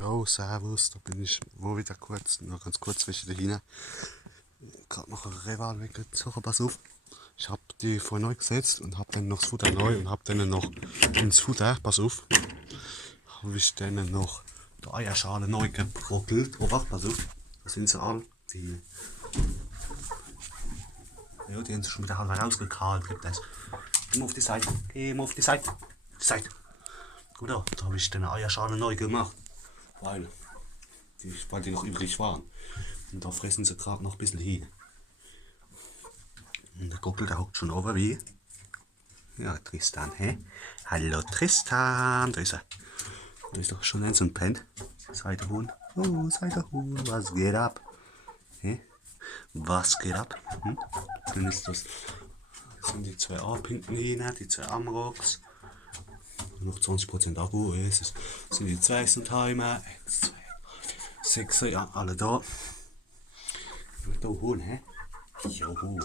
Oh, servus, da bin ich wo wieder kurz, noch ganz kurz zwischen hin. Gerade noch ein Reval weggezogen, pass auf. Ich hab die voll neu gesetzt und hab dann noch das Futter neu und hab dann noch ins Futter, pass auf, habe ich dann noch die Eierschale neu gebrockelt. Oh, warte, pass auf, da sind sie alle. Die haben sie schon wieder halb rausgekahlt, gibt das. Geh mal auf die Seite, geh mal auf die Seite, die Seite. Gut, da habe ich dann eine Eierschale neu gemacht, weil die noch übrig waren. Und da fressen sie gerade noch ein bisschen hin. Und der Gockel, der hockt schon over wie. Ja, Tristan, hä? Hallo Tristan, da ist er. Da ist doch schon eins und pennt. Seiterhuhn, oh Seiterhuhn, was geht ab? Hä? Was geht ab? Dann ist das sind die zwei A-Pinken hin, die zwei Amrox. Noch 20% Akku, es sind die zwei Timer. 1, 2, 3, 4, 5, 6, ja, alle da. Da holen, hä? Joho.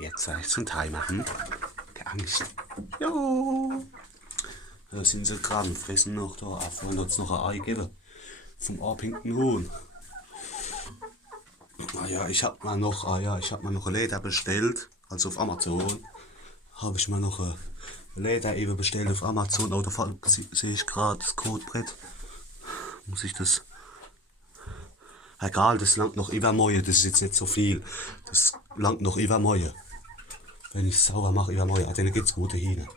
Jetzt zum Timer, Keine Angst. Jo. Da sind sie gerade und fressen noch da. Auch wollen uns noch ein Ei geben. Vom A-Pinken Huhn. Ich hab mir noch ein Leder bestellt. Also auf Amazon. Habe ich mir noch ein Leder eben bestellt auf Amazon. Oh, da sehe ich gerade das Codebrett. Muss ich das. Egal, das langt noch übermorgen. Das ist jetzt nicht so viel. Das langt noch übermorgen. Wenn ich es sauber mache übermorgen, dann geht's gut hin.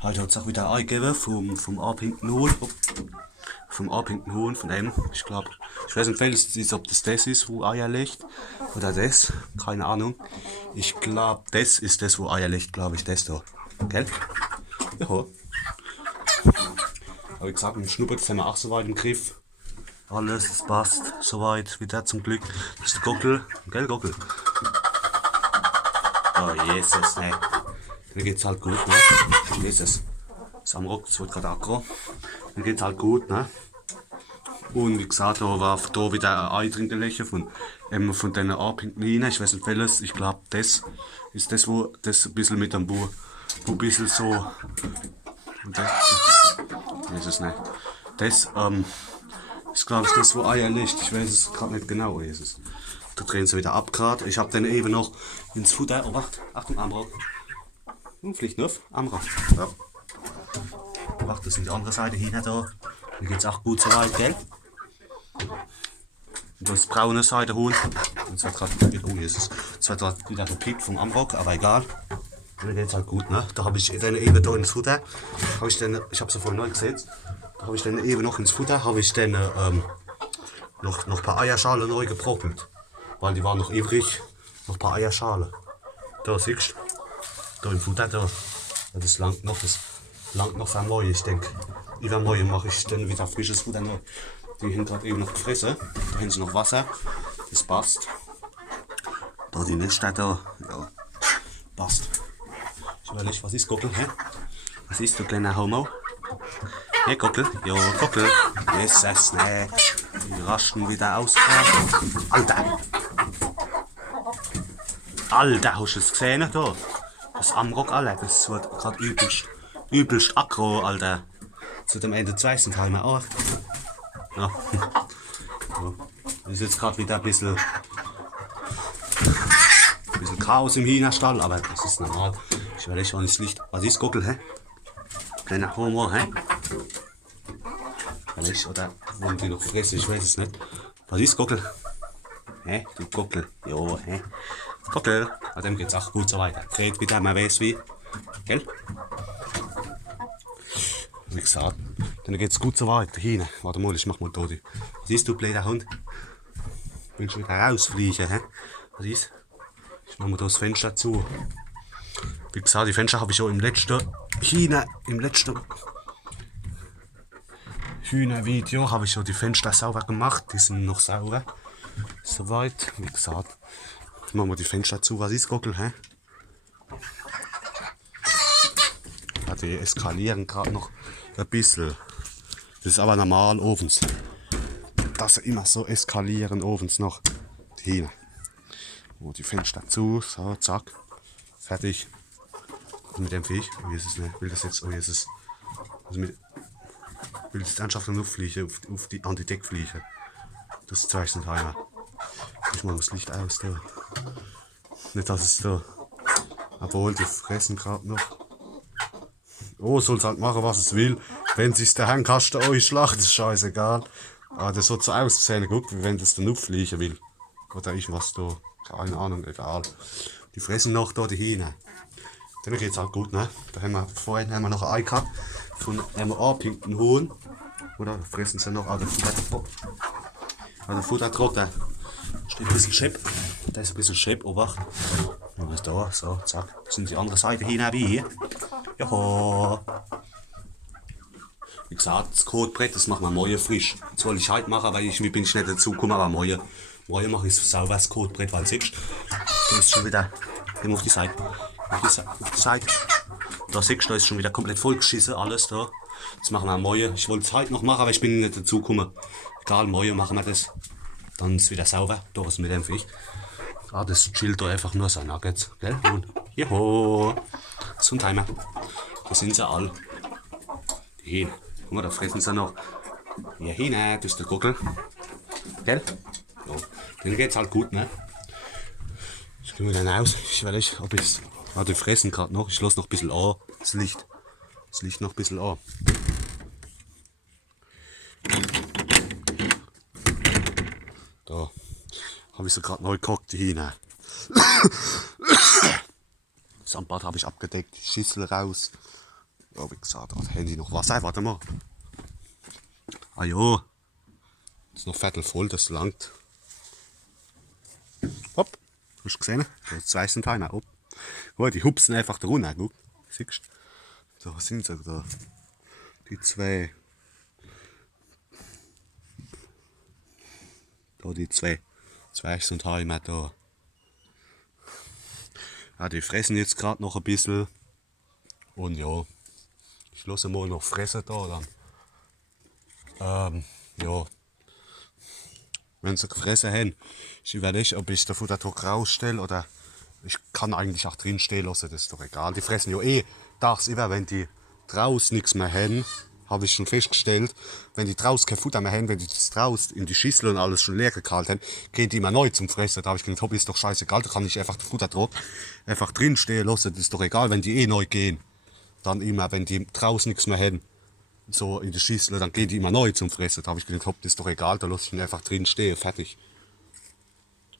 Halt hat es auch wieder eingegeben vom A-Pinken Huhn. Vom A-Pinken Huhn, von dem. Ich glaube, ich weiß nicht, ob das ist, wo Eier legt. Oder das. Keine Ahnung. Ich glaube, das ist das, wo Eier legt, glaube ich, das da. Gell? Ja. Aber wie gesagt, mit dem Schnuppert haben wir auch soweit im Griff. Alles, es passt soweit wieder zum Glück. Das ist der Gockel. Gell, Gockel? Oh, Jesus, ne. Mir geht's halt gut, ne? Jesus. Samrock, das wird gerade aggro. Mir geht's halt gut, ne? Und wie gesagt, da war da wieder ein Ei drin gelegen von den A-Pinken Hähnen. Ich weiß nicht welches. Ich glaube, das ist das, wo das ein bisschen mit dem wo ein bisschen so. Das ist nicht. Das ist glaube ich das, wo Eier liegt. Ich weiß es gerade nicht genau. Jesus. Da drehen sie wieder ab gerade. Ich habe dann eben noch ins Futter. Oh, warte. Achtung, Amrock. Fliegt nur auf Amrock. Ja. Warte, das sind die andere Seite hinten da. Hier geht's auch gut so weit, gell? Und das braune Seitenhuhn. Das wird gerade wieder gepickt vom Amrock, aber egal. Mir geht's halt gut, ne? Da habe ich dann eben da ins Futter. Ich habe sie vorhin neu gesetzt. Da habe ich dann eben noch ins Futter, habe ich dann noch ein paar Eierschalen neu gebrockelt. Weil die waren noch übrig. Noch ein paar Eierschalen. Da siehst du. Da im Futter da. Das langt noch für morgen. Ich denke, übermorgen mache ich dann wieder frisches Futter neu. Die haben gerade eben noch gefressen. Da haben sie noch Wasser. Das passt. Da die Nester da. Ja, passt. Ich überlege, was ist Gockel, hä? Was ist du kleiner Homo? Hey Gockel? Jo, Gockel. Jesus, ne. Die rasten wieder aus. Alter! Alter, hast du es gesehen da? Das Amrock, Alter, das wird gerade übelst aggro, Alter. Zu dem Ende 2. Timer auch. Ja. Das ist jetzt gerade wieder ein bisschen Chaos im Hühnerstall, aber das ist normal. Ich überlege, wann ist Licht. Was ist Gockel, hä? Kleiner Homo, hä? Überlege, oder wollen die noch fressen? Ich weiß es nicht. Was ist Gockel? Hä? Du Gockel. Jo, hä? Gockel. Bei dem geht's auch gut so weiter. Dreht wieder, man weiß wie. Gell? Wie gesagt, dann geht's gut so weiter. Hin. Warte mal, ich mach mal da die. Was ist du, blöder Hund? Willst du wieder rausfliegen, hä? Was ist? Ich mach mal das Fenster zu. Wie gesagt, die Fenster habe ich schon im letzten Hühnervideo habe ich schon die Fenster sauber gemacht. Die sind noch sauber. Soweit, wie gesagt. Jetzt machen wir die Fenster zu. Was ist Gockel, hä? Ja, die eskalieren gerade noch ein bisschen. Das ist aber normal Ofens. Dass sie immer so eskalieren Ofens noch. Die Hähner. Oh, die Fenster zu. So, zack. Fertig. Und mit dem Viech. Oh Jesus, ne? Will das jetzt? Oh Jesus. Also mit, will jetzt ernsthaft nur fliegen, an die Decke fliegen. Das ist 2. Timer. Ich mache das Licht aus da. Nicht, dass es da. Obwohl, die fressen gerade noch. Oh, soll es halt machen, was es will. Wenn sich der Hangkasten euch schlacht, ist scheißegal. Aber das soll so aussehen, gut, wie wenn das dann auffliegen will. Oder ich was da. Keine Ahnung, egal. Die fressen noch da die Hähne. Dann geht's halt gut, ne? Da haben wir, vorhin haben wir noch ein Ei gehabt von einem A-pinken Huhn. Oder fressen sie noch an der Futtertrog, da steht ein bisschen Schepp. Da ist ein bisschen Schepp, Obacht. Und ist da, so, zack. Das sind die andere Seite hinein wie hier. Joho! Wie gesagt, das Kotbrett, das machen wir morgen frisch. Das wollte ich heute machen, weil ich bin nicht dazu gekommen, aber morgen mache ich sauber das Kotbrett, weil siehst du, ist schon wieder, gehen wir auf die Seite. Auf die Seite. Da siehst du, da ist schon wieder komplett vollgeschissen, alles da. Das machen wir morgen. Ich wollte es heute noch machen, aber ich bin nicht dazu gekommen. Egal, morgen machen wir das. Dann ist es wieder sauber. Da ist mit dem Fisch. Ah, das chillt da einfach nur so Nuggets, gell? Und joho! So ein Timer. Da sind sie alle. Die Hähne. Guck mal, da fressen sie noch. Ja, Hähne, das ist der Gockel. Gell? Ja. Dann geht's halt gut, ne? Ich gehe mir dann aus. Ich weiß nicht, ob ich's. Ah, die fressen gerade noch. Ich lasse noch ein bisschen an. Das Licht. Das Licht noch ein bisschen an. Da habe ich sie gerade neu gekocht, die Hähne. Das Sandbad habe ich abgedeckt, die Schüssel raus. Ja, wie gesagt, das Handy noch Wasser, warte mal. Ah ja, ist noch viertel voll, das langt. Hopp, hast du gesehen? Das 2. Timer, hopp. Gut, die hupsen einfach da runter, guck. Siehst du? Da sind sie, da. Die 2. Da die 2. 2 Timer da. Ja, die fressen jetzt gerade noch ein bisschen. Und ja, ich lasse mal noch fressen da dann. Ja. Wenn sie gefressen haben, ich überlege, ob ich den Futtertrog rausstelle oder ich kann eigentlich auch drin stehen lassen, das ist doch egal. Die fressen ja eh tags immer, wenn die draußen nichts mehr haben, habe ich schon festgestellt, wenn die draußen kein Futter mehr haben, wenn die das draußen in die Schüssel und alles schon leer gekalkt haben, gehen die immer neu zum Fressen. Da habe ich gedacht, Hobby ist doch scheißegal, da kann ich einfach den Futtertrog einfach drin stehen lassen, das ist doch egal, wenn die eh neu gehen. Dann immer, wenn die draußen nichts mehr haben, so in der Schüssel, dann gehen die immer neu zum Fressen. Da habe ich gedacht, hopp, das ist doch egal, da lasse ich ihn einfach drin stehen, fertig.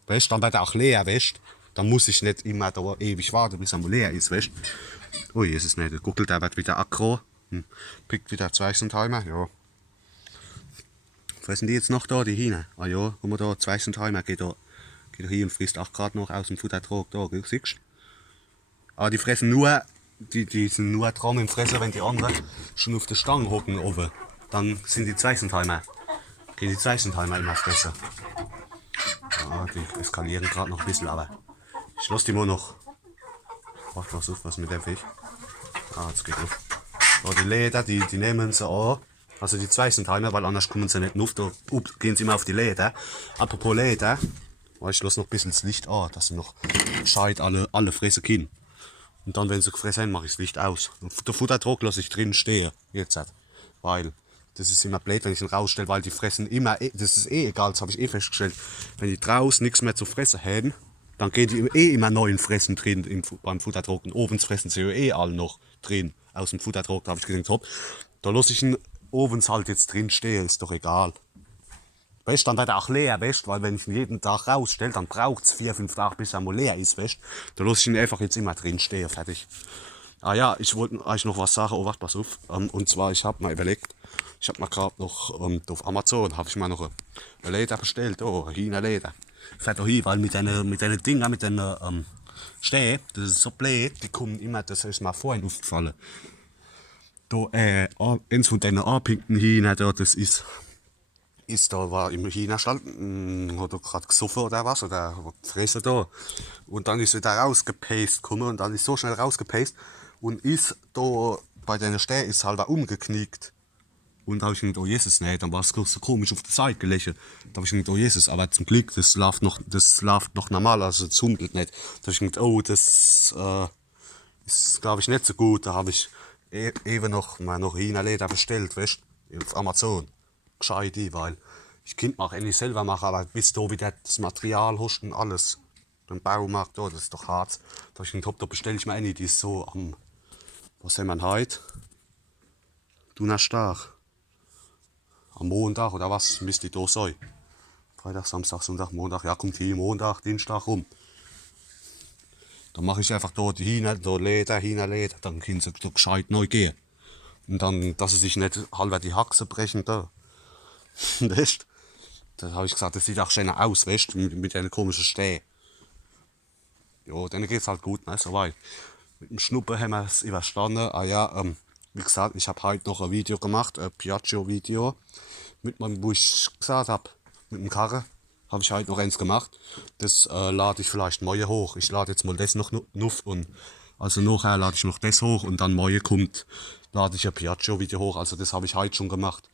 Weißt, dann wird er auch leer, weißt, dann muss ich nicht immer da ewig warten, bis er mal leer ist, weißt. Oh Jesus, ne, der Guckel, der wird wieder aggro. Pickt wieder 2 Timer, ja. Fressen die jetzt noch da, die Hähne? Ah ja, guck mal da, 2 Timer geht da hin und frisst auch gerade noch aus dem Futtertrog da, siehst du? Aber die fressen nur, die sind nur dran im Fressen, wenn die anderen schon auf der Stange hocken oben. Dann sind die 2 Timer. Gehen die 2 Timer immer fressen. Ja, die eskalieren gerade noch ein bisschen, aber ich lasse die mal noch. Warte mal, was mit dem Fisch. Ah, jetzt geht auf. Ja, die Leder, die nehmen sie an. Also die 2 Timer, weil anders kommen sie nicht auf. Da gehen sie immer auf die Leder. Apropos Leder, ich lasse noch ein bisschen das Licht an, dass sie noch gescheit alle fressen können. Und dann, wenn sie gefressen haben, mache ich das Licht aus. Und der Futtertrog lasse ich drin stehen. Jetzt. Weil das ist immer blöd, wenn ich ihn rausstelle, weil die fressen immer, das ist eh egal, das habe ich eh festgestellt. Wenn die draußen nichts mehr zu fressen haben, dann gehen die eh immer neuen Fressen drin beim Futtertrog. Und oben fressen sie ja eh alle noch drin aus dem Futtertrog. Da habe ich gedacht, hopp, da lasse ich ihn oben halt jetzt drin stehen, ist doch egal. Weißt, dann wird er auch leer, weißt, weil wenn ich ihn jeden Tag rausstelle, dann braucht es 4-5 Tage, bis er mal leer ist, weißt. Da lasse ich ihn einfach jetzt immer drin stehen, fertig. Ah ja, ich wollte euch noch was sagen, oh, warte, pass auf. Und zwar, ich habe mal überlegt, ich habe mir gerade noch auf Amazon, habe ich mal noch eine Leder bestellt, oh, Hühnerleder. Fährt doch hin, weil mit den Dingen, mit den Stäben, das ist so blöd, die kommen immer, das ist mir vorhin aufgefallen. Da, eins von diesen A-pinken Hühner, das ist da, war im China-Stall, hat er gerade gesoffen oder was, oder gefressen da. Und dann ist er da rausgepaced gekommen und dann ist so schnell rausgepaced und ist da bei den Stäben ist halt umgeknickt. Und da habe ich gedacht, oh Jesus, nee, dann war es so komisch auf der Seite gelegen. Da habe ich gedacht, oh Jesus, aber zum Glück, das läuft noch normal, also es humpelt nicht. Da habe ich gedacht, oh, das ist glaube ich nicht so gut. Da habe ich eben noch Hühnerleder bestellt, weißt du, auf Amazon. Gescheit, weil ich Kind mache nicht selber machen, aber bis du wieder das Material hast und alles. Den Baumarkt, oh, das ist doch hart. Da habe ich gedacht, da bestelle ich mir eine, die ist so am, was haben wir heute? Donnerstag. Am Montag oder was, müsste die da sein. Freitag, Samstag, Sonntag, Montag, ja, kommt hier Montag, Dienstag rum. Dann mache ich einfach da die Hühnerleder, dann können sie so gescheit neu gehen. Und dann, dass sie sich nicht halber die Haxe brechen da. Weißt du? Da habe ich gesagt, das sieht auch schöner aus, weißt du, mit einer komischen Steh. Ja, dann geht's halt gut, ne, soweit. Mit dem Schnuppen haben wir es überstanden. Ah ja, wie gesagt, ich habe heute noch ein Video gemacht, ein Piaggio-Video. Wo ich gesagt habe, mit dem Karre, habe ich heute noch eins gemacht. Das lade ich vielleicht morgen hoch. Ich lade jetzt mal das noch und also nachher lade ich noch das hoch und dann morgen kommt, lade ich ein Piaggio-Video hoch. Also das habe ich heute schon gemacht.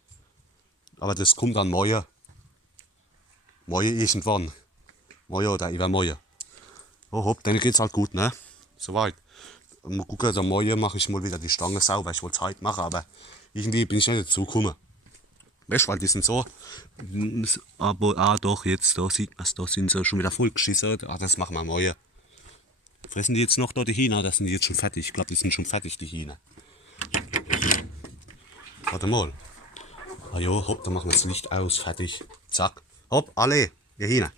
Aber das kommt dann morgen. Morgen irgendwann. Morgen oder übermorgen. Oh hopp, dann geht's halt gut, ne? Soweit. Mal gucken, dann morgen mache ich mal wieder die Stange sauber. Ich wollte es heute machen, aber irgendwie bin ich nicht dazu gekommen. Weißt du, weil die sind so. Aber doch, jetzt, da sieht man es, da sind sie schon wieder voll geschissen. Das machen wir morgen. Fressen die jetzt noch da die Hühner? Das sind die jetzt schon fertig. Ich glaube, die sind schon fertig, die Hühner. Warte mal. Ah jo, hopp, dann machen wir das Licht aus, fertig. Zack. Hopp, alle, ihr Hühner.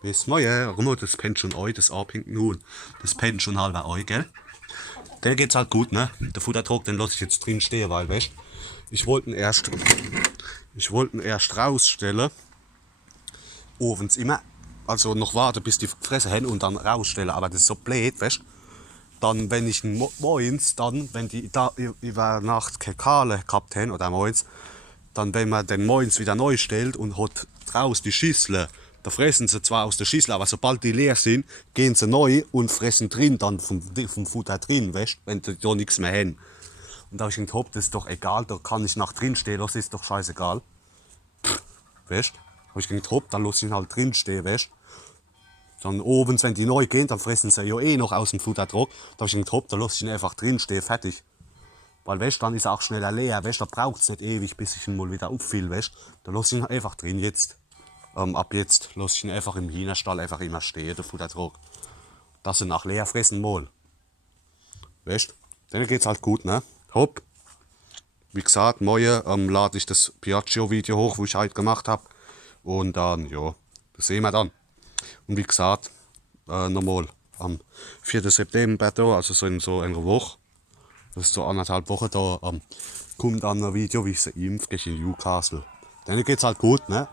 Bis morgen. Guck mal, das pennt schon euch, das abhängt nun. Das pennt schon halber euch, gell? Dann geht's halt gut, ne? Der Futtertrog, den lasse ich jetzt drin stehen, weil, weißt du, ich wollte ihn erst rausstellen. Ovens immer. Also noch warten, bis die gefressen haben und dann rausstellen. Aber das ist so blöd, weißt du? Dann, wenn ich morgens, dann, wenn die da über Nacht keine Kale gehabt haben, oder morgens, dann, wenn man den morgens wieder neu stellt und hat draus die Schüssel, da fressen sie zwar aus der Schüssel, aber sobald die leer sind, gehen sie neu und fressen drin, dann vom Futter drin, weißt, wenn die da nichts mehr haben. Und da habe ich gedacht, das ist doch egal, da kann ich nach drin stehen, das ist doch scheißegal. Weißt, habe ich gedacht, dann lasse ich ihn halt drin stehen, weißt. Dann oben, wenn die neu gehen, dann fressen sie ja eh noch aus dem Futtertrog. Da habe ich gedacht, da lasse ich ihn einfach drin stehen, fertig. Weil, weißt, dann ist er auch schneller leer, weißt, da braucht es nicht ewig, bis ich ihn mal wieder auffülle, weißt. Da lasse ich ihn einfach drin jetzt. Ab jetzt lasse ich ihn einfach im Hühnerstall einfach immer stehen, der Futtertrog. Dass sie nach leer fressen mal. Weißt, dann geht's halt gut, ne? Hopp. Wie gesagt, morgen lade ich das Piaggio-Video hoch, wo ich heute gemacht habe. Und dann, ja, das sehen wir dann. Und wie gesagt, nochmal am 4. September, da, also so in so einer Woche, das ist so 1,5 Wochen, da kommt dann ein Video, wie ich sie impfe gegen Newcastle. Dann geht's halt gut, ne?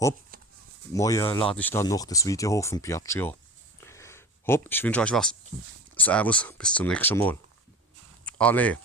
Hopp, morgen lade ich dann noch das Video hoch von Piaggio. Hopp, ich wünsche euch was. Servus, bis zum nächsten Mal. Alle.